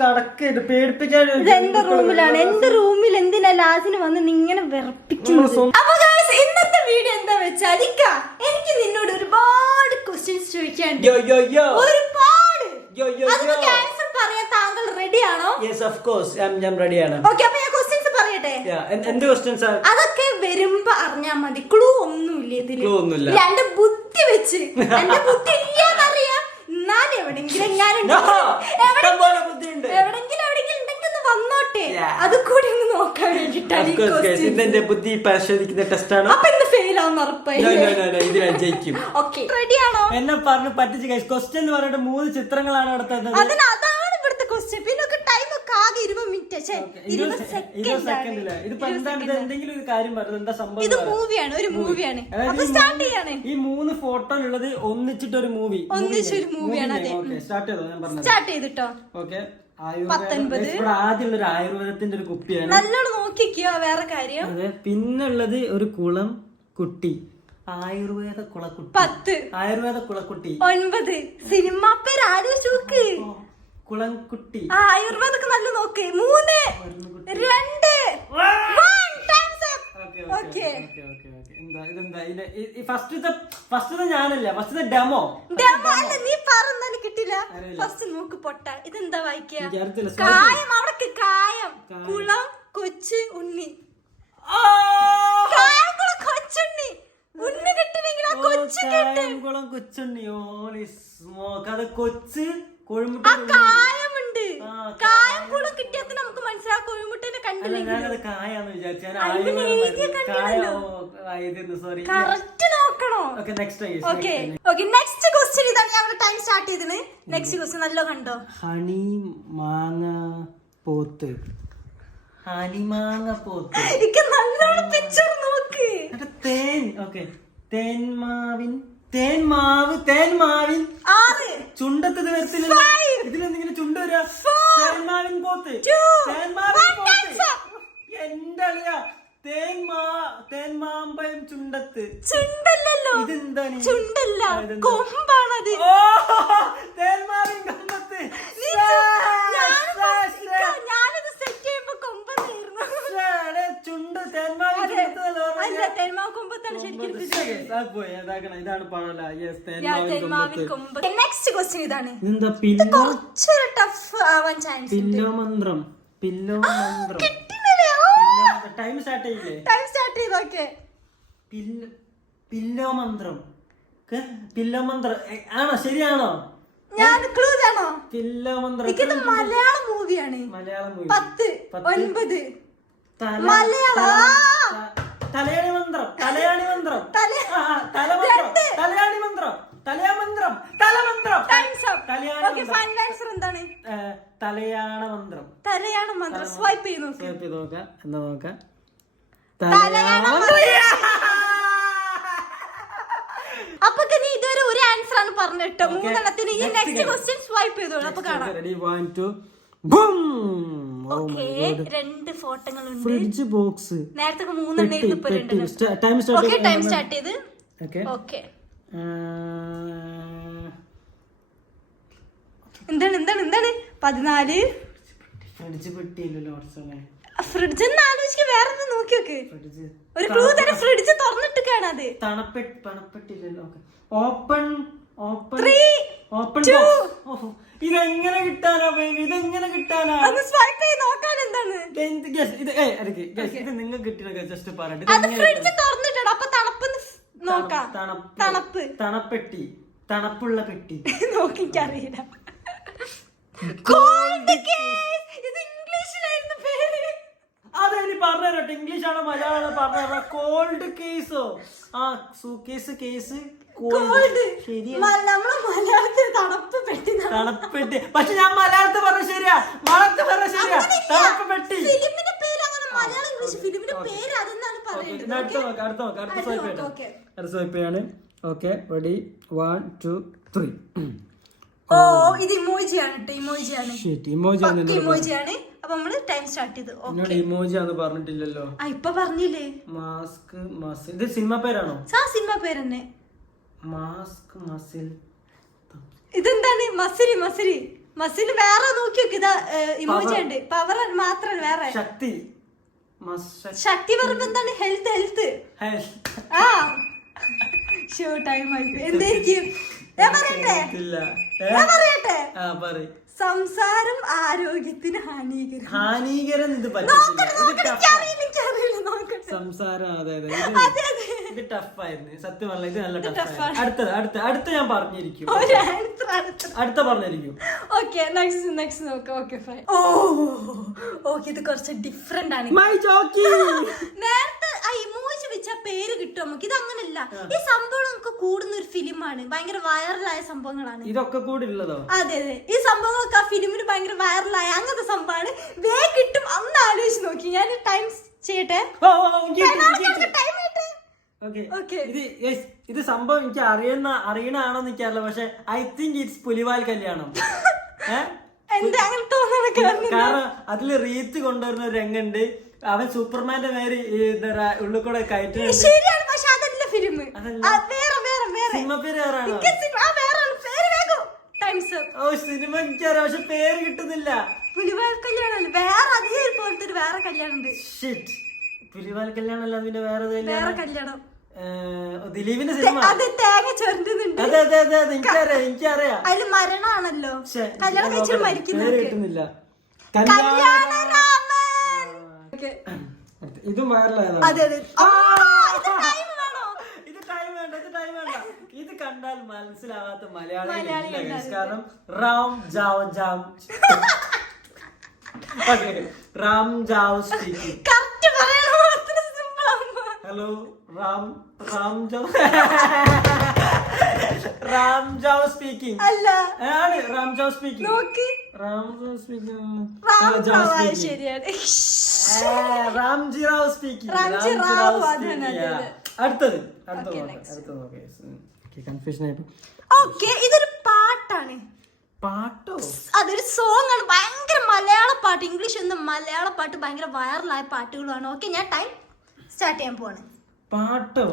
കടക്കരുത്, പേടിപ്പിക്കാൻ. എന്റെ റൂമിലാണ്, എന്റെ റൂമിൽ എന്തിനാ ലാസിന് വന്ന് ഇങ്ങനെ വിറപ്പിക്കുന്നത്? അപ്പൊ ഇന്നത്തെ വീഡിയോ എന്താ വെച്ചാൽ എനിക്ക് നിന്നോട് ഒരുപാട് ക്വസ്റ്റ്യൻസ് ചോദിക്കാനുണ്ട്, ഒരുപാട്. അതിനൊക്കെ ആൻസർ പറയാൻ താങ്കൾ റെഡിയാണോ? യെസ് ഓഫ് കോഴ്സ്, ഞാൻ റെഡിയാണ്. ഓക്കെ, അപ്പൊ ഞാൻ ക്വസ്റ്റ്യൻസ് പറയട്ടെ. എന്ത് ക്വസ്റ്റ്യൻസ്? അതൊക്കെ വരുമ്പോ അറിഞ്ഞാ മതി. ക്ലൂ ഒന്നുമില്ല ഇതില്. എന്റെ ബുദ്ധി വെച്ച്, എന്റെ ബുദ്ധി ഇല്ലാന്നറിയാം, എന്നാലും എവിടെങ്കിലും വന്നോട്ടെ, അത് കൂടി ഒന്ന് നോക്കാൻ വേണ്ടിട്ടാണ്. ബുദ്ധി പരിശോധിക്കുന്ന ടെസ്റ്റാണ്. അപ്പൊ ഇന്ന് ഫെയിൽ ആവുന്ന ഉറപ്പായി. റെഡിയാണോ? എന്നെ പറഞ്ഞു പറ്റിച്ച്. ക്വസ്റ്റ്യൻ എന്ന് പറഞ്ഞിട്ട് 3 ചിത്രങ്ങളാണ് അവിടെ തന്നത്. അതാണ് ഇവിടുത്തെ ക്വസ്റ്റ്യൻ. പിന്നെ ടൈം ഒക്കെ ആകെ 20 മിനിറ്റ്, 20 സെക്കൻഡില്. ഇതിപ്പോ എന്താണ്, എന്തെങ്കിലും ഒരു കാര്യം പറയുന്നത്? എന്താ സംഭവം? ഇത് മൂവിയാണ്, ഒരു മൂവിയാണ്. ഈ 3 ഫോട്ടോയിലുള്ളത് ഒന്നിച്ചിട്ടൊരു മൂവി, ഒന്നിച്ചൊരു മൂവിയാണ്. സ്റ്റാർട്ട് ചെയ്തോ? ഞാൻ പറഞ്ഞു സ്റ്റാർട്ട് ചെയ്തിട്ടോ. ഓക്കെ. 19 ആദ്യമുള്ള ഒരു ആയുർവേദത്തിന്റെ ഒരു കുപ്പിയാണ്. നല്ലോണം നോക്കിക്കോ. വേറെ കാര്യം, അതെ. പിന്നുള്ളത് ഒരു കുളം കുട്ടി, ആയുർവേദ കുളക്കുട്ടി. 10 ആയുർവേദ കുളക്കുട്ടി. 9 സിനിമ പേര് ആലോചിച്ച് കുളംകുട്ടി. ആയുർവേദൊക്കെ നല്ല നോക്ക്. 3 2 ഫസ്റ്റ് ഞാനല്ല, ഫസ്റ്റ് ഡെമോ. നീ പറഞ്ഞാലും കിട്ടില്ല. ഫസ്റ്റ് നോക്ക് പൊട്ട. ഇതെന്താ വായിക്കുക? കായം. അവിടെ കായം, കുളം, കൊച്ച്, ഉണ്ണി. കായം, കുളം, കൊച്ചുണ്ണി. ഉണ്ണി കിട്ടണമെങ്കിൽ ആ കൊച്ചു കുളം കൊച്ചുണ്ണിയോ? അത് കൊച്ച് കോഴിമുട്ട. കായമുണ്ട്. കായം കുളം കിട്ടിയത് നമുക്ക് മനസ്സിലാവും. കോഴിമുട്ടേനെ കണ്ടില്ലെങ്കിൽ കായാന്ന് വിചാരിച്ചു. നോക്കണോ? നെക്സ്റ്റ് ക്വസ്റ്റ്യൻ ഇതാണ്. ഞങ്ങൾ ടൈം സ്റ്റാർട്ട് ചെയ്തത്. നെക്സ്റ്റ് ക്വസ്റ്റ്യൻ നല്ല കണ്ടോ? ഹണി മാങ്ങ പോത്ത്. ഹണി മാങ്ങ പോത്ത്. നല്ലോണം പിക്ചർ നോക്ക്. തേൻ. ഓക്കെ. തേന്മാവിൻ. തേന്മാവിൻ 6 ചുണ്ടത്ത് വരത്തില്ല. ഇതിലെന്തെങ്കിലും ചുണ്ട് വരിക. തേന്മാവിൻ പോത്ത്. എന്റെ അളിയ തേന്മാമ്പയം ചുണ്ടത്ത്. ചുണ്ടല്ലോ, ഇതെന്താണ്? ചുണ്ടല്ല, കൊമ്പാണത്. തേന്മാവിൻ കൊമ്പത്ത്. ഞാനത് സെറ്റ് ചെയ്യുമ്പോ കൊമ്പത്തായിരുന്നു. ചുണ്ട് തേന്മാവിൻ കൊമ്പത്താണ് ശരിക്കും. ഇതാണ് പാടല. നെക്സ്റ്റ് ക്വസ്റ്റ്യൻ ഇതാണ്. കുറച്ചൊരു ടഫ് ആവാൻ ചാൻസ്. പില്ലോ മന്ത്രം. ടൈം സ്റ്റാർട്ട് ചെയ്യില്ലേ? ടൈം സ്റ്റാർട്ട് ചെയ്തോക്കെ. പില്ലോ മന്ത്രം. ആണോ? ശരിയാണോ? ഞാൻ ക്ലൂ തരണോ? പില്ലോ മന്ത്രം. ഇത് മലയാളം മൂവിയാണ്. 10 9 തലയാണി മന്ത്രം. തലയാണ മന്ത്രം. സ്വൈപ്പ് ചെയ്ത് നോക്കാം. എന്താ നോക്കാം? അപ്പൊ നീ ഇതുവരെ ഒരു ആൻസർ ആണ് പറഞ്ഞിട്ടോ. 3 എണ്ണത്തിന്. ഈ നെക്സ്റ്റ് ക്വസ്റ്റ്യൻ സ്വൈപ്പ് ചെയ്തോളൂ. അപ്പൊ കാണാം. 2 ഫോട്ടോകളുണ്ട്. Fridge box. നേരത്തെ 3 എണ്ണം ഇപ്പൊ 2. ടൈം സ്റ്റാർട്ട് ചെയ്ത്. ഓക്കെ. എന്താണ് 14. ഫ്രിഡ്ജ് പെട്ടിയില്ലല്ലോ. ഫ്രിഡ്ജ് ആലോചിക്ക. വേറെ നോക്കി നോക്ക്. ഒരു ക്ലൂ തന്നെ. ഫ്രിഡ്ജ് തുറന്നിട്ട് കാണാത്. തണപ്പെട്ടില്ലല്ലോ. ഓപ്പൺ. 3 2 ഇതെങ്ങനെ കിട്ടാനാ? ഇതെങ്ങനെ കിട്ടാനാ? സ്വൈപ്പ് ചെയ്ത് നോക്കാൻ. എന്താണ് ഇത് നിങ്ങൾക്ക് കിട്ടിയ ജസ്റ്റ് പറയട്ടെ. ഫ്രിഡ്ജ് തുറന്നിട്ടാണ്. അപ്പൊ തണുപ്പ് നോക്കാം. തണപ്പെട്ടി. തണുപ്പുള്ള പെട്ടി. നോക്കിക്കറിയില്ല. ഇത് ഇംഗ്ലീഷിലായിരുന്നു പേര്. അതെനി പറഞ്ഞോട്ടെ. ഇംഗ്ലീഷ് ആണോ മലയാളമാണോ പറഞ്ഞ? കോൾഡ് കേസോ? കേസ് മലയാളത്തിൽ തണുപ്പ് പെട്ടി. പക്ഷെ ഞാൻ മലയാളത്തിൽ പറഞ്ഞ ശരിയാ. തണുപ്പ് പെട്ടി. അടുത്ത സ്വൈപ്പാണ്. Okay, ready? 1 2 3. ഇത് ഇമോജിയാണ്. ഇമോജിയാണ്. അപ്പൊ നമ്മള് ടൈം സ്റ്റാർട്ട് ചെയ്തു. ഇമോജി ആണെന്ന് പറഞ്ഞിട്ടില്ലല്ലോ. ഇപ്പൊ പറഞ്ഞില്ലേ? മാസ്ക്. ഇത് സിനിമ പേരാണോ? സിനിമ പേരെന്നെ. മാസ്ക്. മസിൽ. ഇതെന്താണ്? മസിരി. മസിൽ വേറെ നോക്കി നോക്കി. ഇതാ ഇമോജി ഉണ്ട്. പവർ മാത്രമല്ല വേറെ ശക്തി. ശക്തി പറയുമ്പോ എന്താണ്? ഹെൽത്ത്. ആ ഷോ ടൈം ആയി. എന്തായിരിക്കും? ഞാൻ പറയട്ടെ. സംസാരം ആരോഗ്യത്തിന് ഹാനികരം. ഇത് സംസാരം ഇത് ടഫായിരുന്നു സത്യം പറഞ്ഞ. ഇത് നല്ല ടഫായിരുന്നു. അടുത്ത ഞാൻ പറഞ്ഞിരിക്കും. അടുത്ത പറഞ്ഞിരിക്കും. ഓക്കെ നെക്സ്റ്റ് നോക്കാം. Okay fine. ഓക്കെ ഇത് കുറച്ച് ഡിഫറെന്റ് ആണ്. നേരത്തെ ഇമോജി വെച്ച പേര് കിട്ടും നമുക്ക്. ഇത് അങ്ങനല്ല. ഈ സംഭവം നമുക്ക് കൂടുന്ന ഒരു ഫിലിമാണ്. ഭയങ്കര വൈറലായ സംഭവങ്ങളാണ് ഇതൊക്കെ കൂടി ഉള്ളതോ? അതെ. ഈ സംഭവങ്ങളൊക്കെ ആ ഫിലിമിന് ഭയങ്കര വൈറലായ അങ്ങനത്തെ സംഭവമാണ്. വേ കിട്ടും. അന്ന് ആലോചിച്ച് നോക്കി. ഞാൻ ടൈം ചെയ്യട്ടെ. ഇത് സംഭവം എനിക്ക് അറിയണാണോ എനിക്കറിയില്ല. പക്ഷെ ഐ തിങ്ക് ഇറ്റ്സ് പുലിവാൽ കല്യാണം. കാരണം അതില് റീത്ത് കൊണ്ടുവരുന്ന ഒരു രംഗുണ്ട്. അവൻ സൂപ്പർമാന്റെ മേര് ഉള്ളിൽ കൂടെ കയറ്റി. സിനിമ പേര് വേറാണോ? സിനിമ എനിക്കറിയാം പക്ഷെ പേര് കിട്ടുന്നില്ല. പുലിവാൽ കല്യാണം വേറെ അതേ പോലത്തെ ഒരു വേറെ കല്യാണം ഉണ്ട്. പുലിവാൽ കല്യാണം അല്ല അതിന്റെ വേറെ കല്യാണം. ദിലീപിന്റെ സിനിമ. അത് തേങ്ങ ചൊരുന്നുണ്ട്. അതെ എനിക്കറിയാം. അതില് മരണാണല്ലോ. കല്യാണം കഴിച്ചിട്ട് മരിക്കുന്നില്ല. ഇതും വൈറലായതാണ്. അതെ ഇത് കണ്ടാൽ മനസ്സിലാവാത്ത മലയാളികൾ. കാരണം Ram Jav speaking. Hello Ram Jav speaking. ആണ് റാം ജാവ് സ്പീക്കിംഗ്. റാംജി റാവ് സ്പീക്കിംഗ്. അടുത്തത് കൺഫ്യൂഷൻ ആയിട്ട്. ഓക്കെ ഇതൊരു പാട്ടാണ്. പാട്ടോ? അതൊരു സോങ് ആണ്. ഭയങ്കര മലയാള പാട്ട്. ഇംഗ്ലീഷ് ഒന്നും മലയാള പാട്ട് ഭയങ്കര വൈറലായ പാട്ടുകളാണ്. ഓക്കെ ഞാൻ ടൈം സ്റ്റാർട്ട് ചെയ്യാൻ പോവാണ്. പാട്ടോ?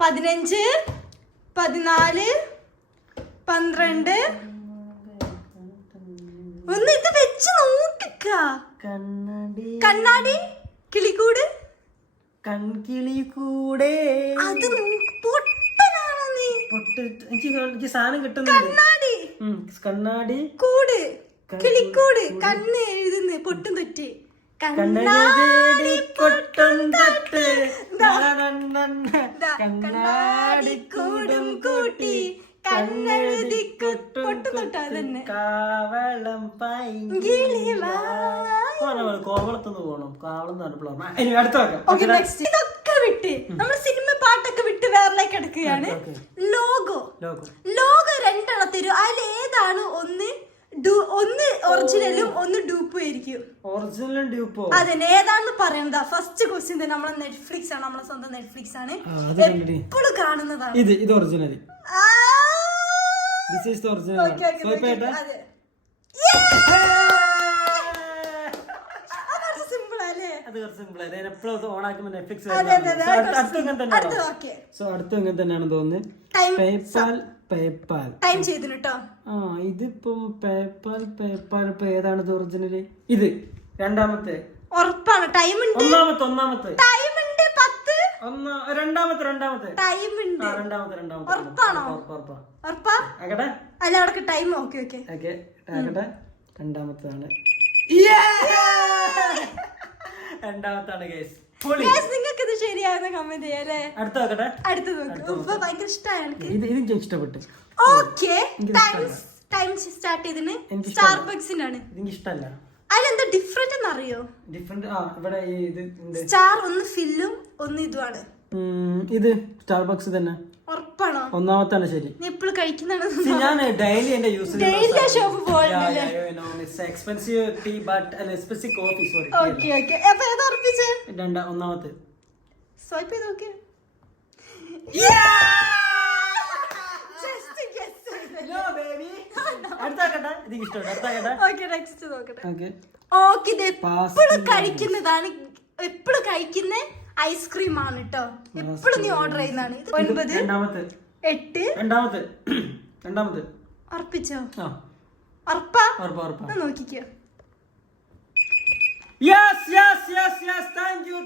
15 14 12 ഒന്ന് ഇത് വെച്ച് നോക്ക. കണ്ണാടി കിളിക്കൂട്. കൺകിളിക്കൂടെ. അത് പൊട്ടനാണോ നീ? എനിക്ക് സാധനം കിട്ടുന്നുണ്ട്. കണ്ണാടി കൂട് കിളിക്കൂട്. കണ്ണ് എഴുതുന്നു പൊട്ടും തൊറ്റ്. കണ്ണാടി കൊട്ടും തൊട്ട് കണ്ണാടിക്കൂടും കൂട്ടി കണ്ണെഴുതി പൊട്ടും തൊട്ട്. അതന്നെ കാവളം കോവളത്തുനിന്ന് പോകണം. കാവളം ഇതൊക്കെ വിട്ട് നമ്മൾ സിനിമ പാട്ടൊക്കെ വിട്ട് വേറെലേക്ക് എടുക്കുകയാണ്. ലോഗോ രണ്ടെണ്ണ തരും. അതിൽ ഏതാണ് ഒന്ന് ഒറിജിനലും ഒന്ന് ഡ്യൂപ്പും ആയിരിക്കും? ഒറിജിനലും ഡ്യൂപ്പോ? അതന്നെ ഏതാണെന്ന് പറയുന്നതാ. ഫസ്റ്റ് ക്വസ്റ്റ്യൻ നമ്മളെ നെറ്റ്ഫ്ലിക്സ് ആണ്. നമ്മളെ സ്വന്തം നെറ്റ്ഫ്ലിക്സ് ആണ്. എപ്പോഴും കാണുന്നതാണ്. ഇത് original. This is the original. അതെ. അത് കുറച്ച് സിമ്പിൾ ആണ്. എപ്പോഴും ഓൺ ആക്കുമ്പോൾ നെറ്റ്ഫ്ലിക്സ് അടുത്തും ഇങ്ങനെ തന്നെയാണ് തോന്നുന്നത്. പേപ്പാൽ ടൈം ചെയ്തിന് ട്ടോ. ഇതിപ്പം പേപ്പാൽ ഇപ്പൊ ഏതാണ് ഒറിജിനല്? ഇത് രണ്ടാമത്തെ. ഉറപ്പാണ്? ടൈം ഉണ്ട്. ഒന്നാമത്തെ ടൈം ഉണ്ട്. 10 രണ്ടാമത്തെ ടൈം ഉണ്ട്. ഉറപ്പാണോ? ഉറപ്പാ? അല്ല അവിടെ ടൈം. ഓക്കെ രണ്ടാമത്താണ്. ഗൈസ്. നിങ്ങൾക്ക് ഇത് ശരിയാവുന്ന കമന്റ് ചെയ്യാല്ലേ? അടുത്ത നോക്ക്. ഭയങ്കര ഇഷ്ടമാണ്. ഇഷ്ടപ്പെട്ടു. ഓക്കെ ടൈം സ്റ്റാർട്ട് ചെയ്തിന്. സ്റ്റാർബക്സിനാണ്. ഇഷ്ടമല്ല. അതിലെന്താ ഡിഫറെന്റ് എന്ന് അറിയോ? ഡിഫറെന്റ് സ്റ്റാർ ഒന്ന് ഫില്ലും ഒന്ന് ഇതുമാണ്. ഇത് സ്റ്റാർബക്സ് തന്നെ. ഉറപ്പാണോ? ഒന്നാമത്താണ് ശരി. നീ എപ്പോഴും കഴിക്കുന്നതാണ്. ഞാൻ ഡെയിലി എന്റെ യൂസ് ഡെയിലി ഷോപ്പ് പോയില്ലേ? Expensive tea but expensive coffee. Sorry. Okay അപ്പൊ ഏതാ ഉറപ്പിച്ചേ? ഒന്നാമത്തെ. സ്വൈപ്പ് ചെയ്ത് നോക്കിയേ. കഴിക്കുന്നതാണ്. എപ്പോഴും കഴിക്കുന്ന ഐസ്ക്രീം ആണ് കേട്ടോ. എപ്പോഴും നീ ഓർഡർ ചെയ്യുന്നതാണ്. 9 8 രണ്ടാമത്തെ ഉറപ്പിച്ചോ? ആ ഉറപ്പാ? ഉറപ്പാ നോക്കിക്കോ. Yes. Thank you.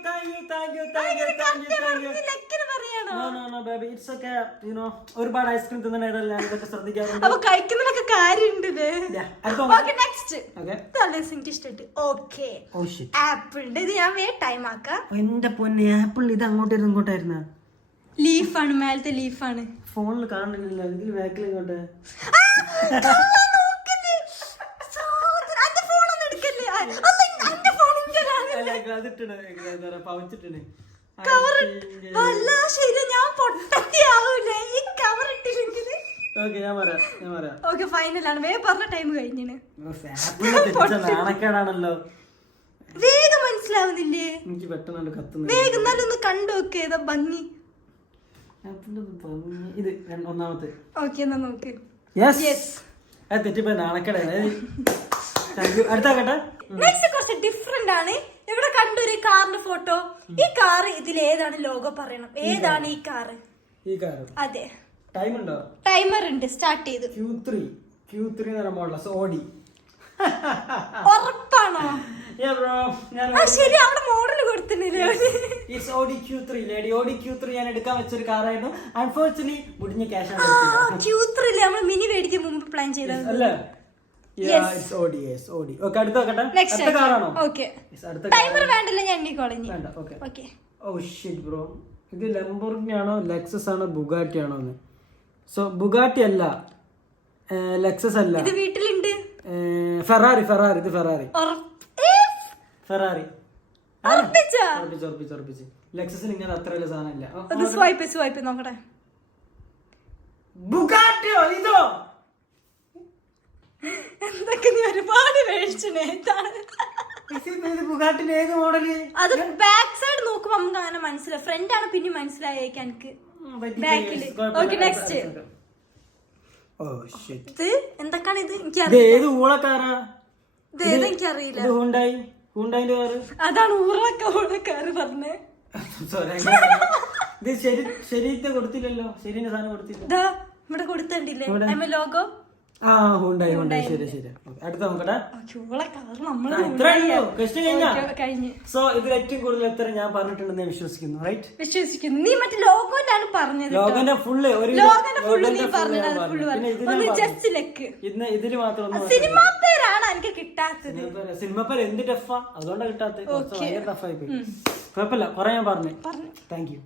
No, baby. It's okay. You know, ഒരുപാട് ഐസ്ക്രീം തിന്നണേടല്ല ഞാൻ ഇതൊക്കെ ശ്രദ്ധിക്കാറുണ്ട്. അപ്പൊ കഴിക്കുന്നതിനൊക്കെ കാര്യമുണ്ട്. Okay next. എനിക്ക് ഇഷ്ടപ്പെട്ടു. ഓക്കെ ആപ്പിളിന്റെ ഇത് ഞാൻ ടൈം ആക്കാം. എന്റെ പൊന്നെ ആപ്പിൾ ഇത് അങ്ങോട്ടായിരുന്നു ഇങ്ങോട്ടായിരുന്ന ലീഫാണ്, മേലത്തെ ലീഫാണ്. ഫോണിൽ കാണുന്നില്ല, ഇതിൽ ബാക്കിൽ ഇങ്ങോട്ട്. നാണക്കേടാണല്ലോ. വേഗം മനസ്സിലാവുന്നില്ലേ? എനിക്ക് പെട്ടെന്ന് കത്തുന്നു. വേഗം നല്ലൊന്ന് കണ്ടോക്കെ ഭംഗി. ഇത് ഒന്നാമത്തെ. ഓക്കെ എന്നാ നോക്ക്. തെറ്റിപ്പോ നാണക്കേടാണ്. അടുത്താക്കട്ടെ. നെക്സ്റ്റ് കുറച്ച് ഡിഫറെന്റ് ആണ്. ഇവിടെ കണ്ടൊരു കാറിന്റെ ഫോട്ടോ. ഈ കാർ ഇതിൽ ഏതാണ് ലോഗോ പറയണം. ഏതാണ് ഈ കാർ? അതെ. ടൈമർ ഉണ്ട്. സ്റ്റാർട്ട് ചെയ്തു. Q3 എന്ന മോഡൽ ഓഡി. ഉറപ്പാണോ? ശരി, അവിടെ മോഡൽ കൊടുത്തില്ലേ? It's Audi Q3 lady. Audi Q3 ഞാൻ എടുക്കാൻ വെച്ചൊരു കാറായിരുന്നു. Unfortunately മുടിഞ്ഞ ക്യാഷ് ആണ്. Q3 ല്ലേ നമ്മൾ മിനി മേടിക്കാൻ മുമ്പ് പ്ലാൻ ചെയ്തത് അല്ലേ? It's Audi. Okay, അടുത്ത നോക്കട്ടെ. അടുത്ത കാറാണോ? Okay. ടൈമർ വേണ്ടല്ലോ, ഞാൻ എണ്ണി കളഞ്ഞു. വേണ്ട. Okay. Oh shit bro. ഇത് ലംബോർഗിനി ആണോ ലെക്സസ് ആണോ ബുഗാട്ടി ആണോ എന്ന്? സോ ബുഗാട്ടി അല്ല, ലെക്സസ് അല്ല. ഇത് വീട്ടിലുണ്ട്. ഫെറാറി. ഇത് ഫെറാറി. ഉറപ്പിച്ച്. ലെക്സസിന് ഇങ്ങനെ അത്ര വലിയ സാധനം ഇല്ല. സ്വൈപ്പ് നോക്കട്ടെ. ബുഗാട്ടിയോ ഇതോ? എന്തൊക്കെ നീ ഒരുപാട് മേടിച്ചിനെ. ബുഗാട്ടിന്റെ ഏത് മോഡല്? അത് ബാക്ക് സൈഡ് നോക്കുമ്പോ നമുക്ക് അങ്ങനെ മനസ്സിലാവും. ഫ്രണ്ട് ആണ് പിന്നെ മനസ്സിലായേക്ക് എനിക്ക്. ബാക്കില്. Okay next. എന്തൊക്കെയാണ് ഇത്? എനിക്കറിയില്ല. അതാണ് ഊറക്കാറ് പറഞ്ഞേ. ഇത് ശരീരത്തെ കൊടുത്തില്ലല്ലോ. ശരീരന്റെ സാധനം കൊടുത്തില്ല. ഇവിടെ കൊടുത്തിട്ടില്ലേ ലോഗോ? ഹുണ്ടായി. ശരി. അടുത്ത നോക്കട്ടെ. സോ ഇതിൽ ഏറ്റവും കൂടുതൽ എത്ര ഞാൻ പറഞ്ഞിട്ടുണ്ടെന്ന് ഞാൻ വിശ്വസിക്കുന്നു. നീ മറ്റേ ലോഗോയിലാണ് പറഞ്ഞത്. ലോഗോന്റെ ഫുള്ള് ഇതില് മാത്രം സിനിമ പേരാണ് എനിക്ക് കിട്ടാത്തത്. സിനിമ പേര് എന്ത് ടഫാ, അതുകൊണ്ടാണ് കിട്ടാത്തത്. ഭയങ്കര ടഫായി പോയി. കുഴപ്പമില്ല, കുറെ ഞാൻ പറഞ്ഞു. Thank you.